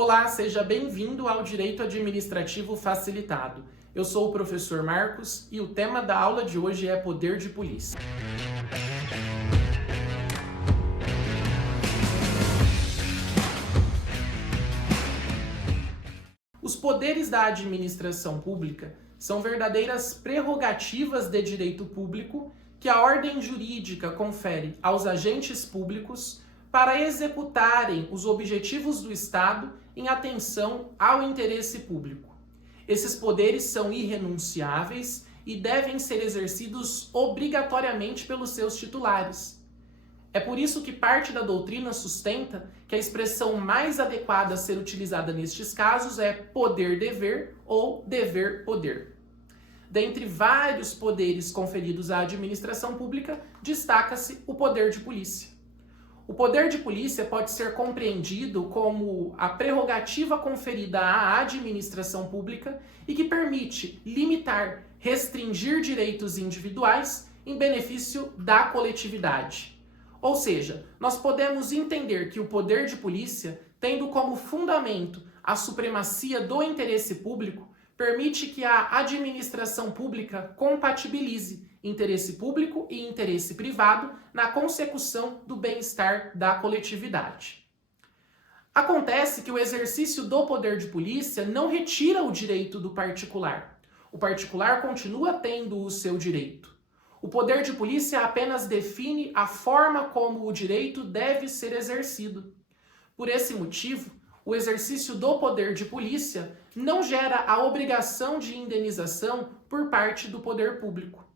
Olá, seja bem-vindo ao Direito Administrativo Facilitado. Eu sou o professor Marcos e o tema da aula de hoje é Poder de Polícia. Os poderes da administração pública são verdadeiras prerrogativas de direito público que a ordem jurídica confere aos agentes públicos para executarem os objetivos do Estado em atenção ao interesse público. Esses poderes são irrenunciáveis e devem ser exercidos obrigatoriamente pelos seus titulares. É por isso que parte da doutrina sustenta que a expressão mais adequada a ser utilizada nestes casos é poder-dever ou dever-poder. Dentre vários poderes conferidos à administração pública, destaca-se o poder de polícia. O poder de polícia pode ser compreendido como a prerrogativa conferida à administração pública e que permite limitar, restringir direitos individuais em benefício da coletividade. Ou seja, nós podemos entender que o poder de polícia, tendo como fundamento a supremacia do interesse público, permite que a administração pública compatibilize interesse público e interesse privado na consecução do bem-estar da coletividade. Acontece que o exercício do poder de polícia não retira o direito do particular. O particular continua tendo o seu direito. O poder de polícia apenas define a forma como o direito deve ser exercido. Por esse motivo, o exercício do poder de polícia não gera a obrigação de indenização por parte do poder público.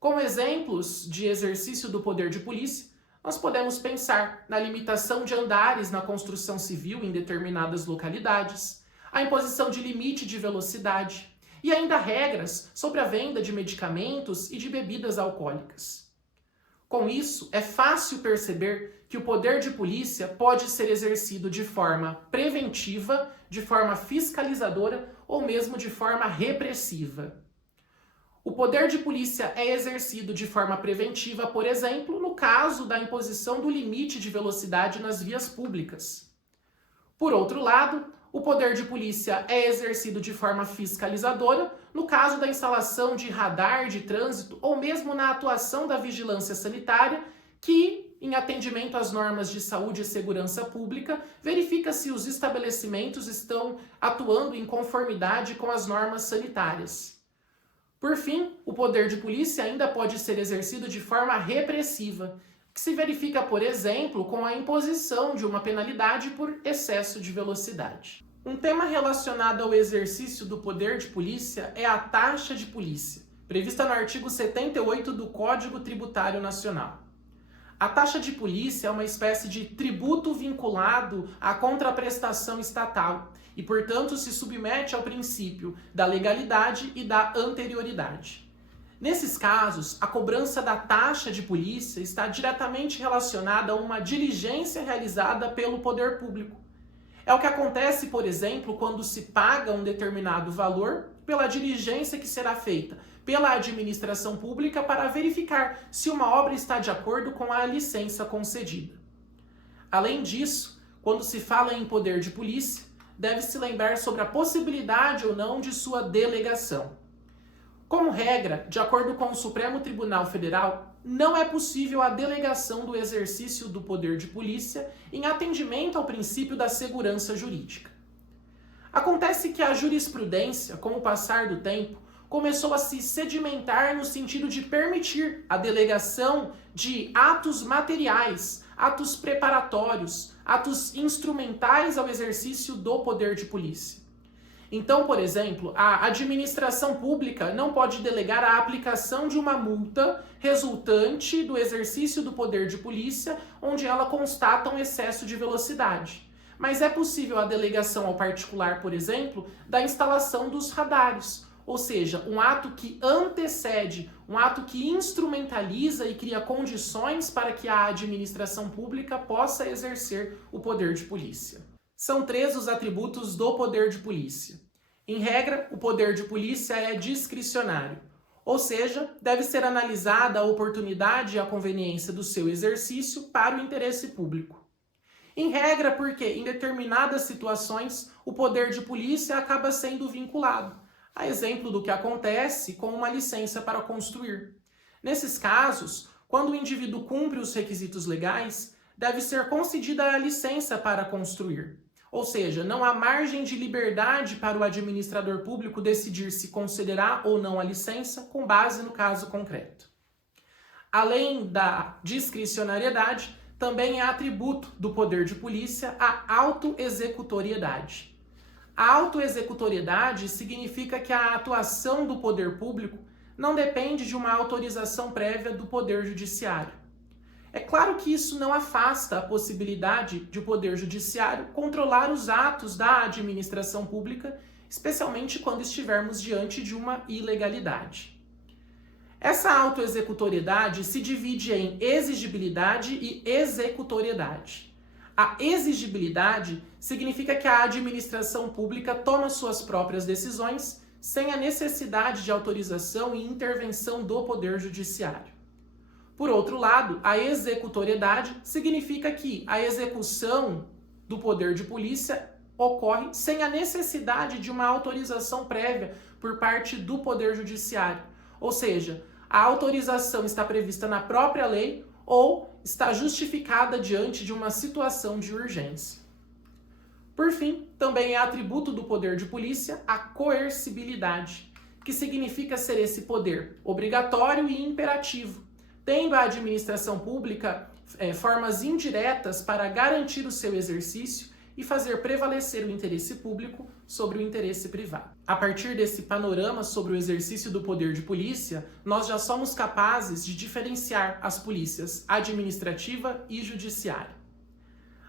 Como exemplos de exercício do poder de polícia, nós podemos pensar na limitação de andares na construção civil em determinadas localidades, a imposição de limite de velocidade e ainda regras sobre a venda de medicamentos e de bebidas alcoólicas. Com isso, é fácil perceber que o poder de polícia pode ser exercido de forma preventiva, de forma fiscalizadora ou mesmo de forma repressiva. O poder de polícia é exercido de forma preventiva, por exemplo, no caso da imposição do limite de velocidade nas vias públicas. Por outro lado, o poder de polícia é exercido de forma fiscalizadora no caso da instalação de radar de trânsito ou mesmo na atuação da vigilância sanitária, que, em atendimento às normas de saúde e segurança pública, verifica se os estabelecimentos estão atuando em conformidade com as normas sanitárias. Por fim, o poder de polícia ainda pode ser exercido de forma repressiva, que se verifica, por exemplo, com a imposição de uma penalidade por excesso de velocidade. Um tema relacionado ao exercício do poder de polícia é a taxa de polícia, prevista no artigo 78 do Código Tributário Nacional. A taxa de polícia é uma espécie de tributo vinculado à contraprestação estatal e, portanto, se submete ao princípio da legalidade e da anterioridade. Nesses casos, a cobrança da taxa de polícia está diretamente relacionada a uma diligência realizada pelo poder público. É o que acontece, por exemplo, quando se paga um determinado valor pela diligência que será feita pela administração pública para verificar se uma obra está de acordo com a licença concedida. Além disso, quando se fala em poder de polícia, deve-se lembrar sobre a possibilidade ou não de sua delegação. Como regra, de acordo com o Supremo Tribunal Federal, não é possível a delegação do exercício do poder de polícia em atendimento ao princípio da segurança jurídica. Acontece que a jurisprudência, com o passar do tempo, começou a se sedimentar no sentido de permitir a delegação de atos materiais, atos preparatórios, atos instrumentais ao exercício do poder de polícia. Então, por exemplo, a administração pública não pode delegar a aplicação de uma multa resultante do exercício do poder de polícia, onde ela constata um excesso de velocidade. Mas é possível a delegação ao particular, por exemplo, da instalação dos radares, ou seja, um ato que antecede, um ato que instrumentaliza e cria condições para que a administração pública possa exercer o poder de polícia. São 3 os atributos do poder de polícia. Em regra, o poder de polícia é discricionário, ou seja, deve ser analisada a oportunidade e a conveniência do seu exercício para o interesse público. Em regra, porque em determinadas situações o poder de polícia acaba sendo vinculado, a exemplo do que acontece com uma licença para construir. Nesses casos, quando o indivíduo cumpre os requisitos legais, deve ser concedida a licença para construir. Ou seja, não há margem de liberdade para o administrador público decidir se concederá ou não a licença com base no caso concreto. Além da discricionariedade, também é atributo do poder de polícia a autoexecutoriedade. A autoexecutoriedade significa que a atuação do poder público não depende de uma autorização prévia do poder judiciário. É claro que isso não afasta a possibilidade de o poder judiciário controlar os atos da administração pública, especialmente quando estivermos diante de uma ilegalidade. Essa autoexecutoriedade se divide em exigibilidade e executoriedade. A exigibilidade significa que a administração pública toma suas próprias decisões sem a necessidade de autorização e intervenção do Poder Judiciário. Por outro lado, a executoriedade significa que a execução do poder de polícia ocorre sem a necessidade de uma autorização prévia por parte do Poder Judiciário. Ou seja, a autorização está prevista na própria lei ou está justificada diante de uma situação de urgência. Por fim, também é atributo do poder de polícia a coercibilidade, que significa ser esse poder obrigatório e imperativo, tendo a administração pública formas indiretas para garantir o seu exercício e fazer prevalecer o interesse público sobre o interesse privado. A partir desse panorama sobre o exercício do poder de polícia, nós já somos capazes de diferenciar as polícias administrativa e judiciária.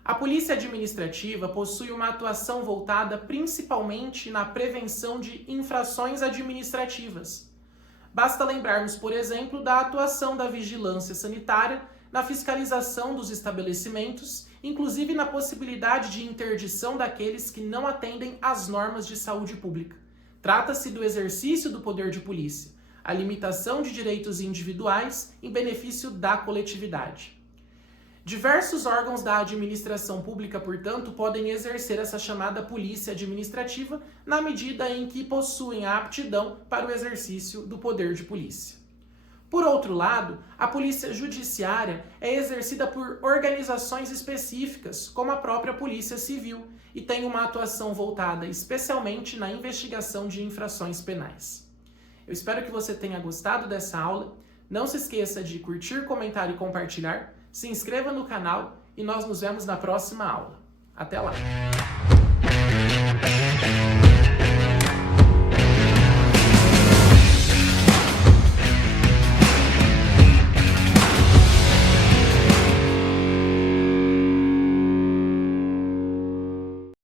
A polícia administrativa possui uma atuação voltada principalmente na prevenção de infrações administrativas. Basta lembrarmos, por exemplo, da atuação da vigilância sanitária na fiscalização dos estabelecimentos, inclusive na possibilidade de interdição daqueles que não atendem às normas de saúde pública. Trata-se do exercício do poder de polícia, a limitação de direitos individuais em benefício da coletividade. Diversos órgãos da administração pública, portanto, podem exercer essa chamada polícia administrativa na medida em que possuem a aptidão para o exercício do poder de polícia. Por outro lado, a polícia judiciária é exercida por organizações específicas, como a própria Polícia Civil, e tem uma atuação voltada especialmente na investigação de infrações penais. Eu espero que você tenha gostado dessa aula. Não se esqueça de curtir, comentar e compartilhar. Se inscreva no canal e nós nos vemos na próxima aula. Até lá!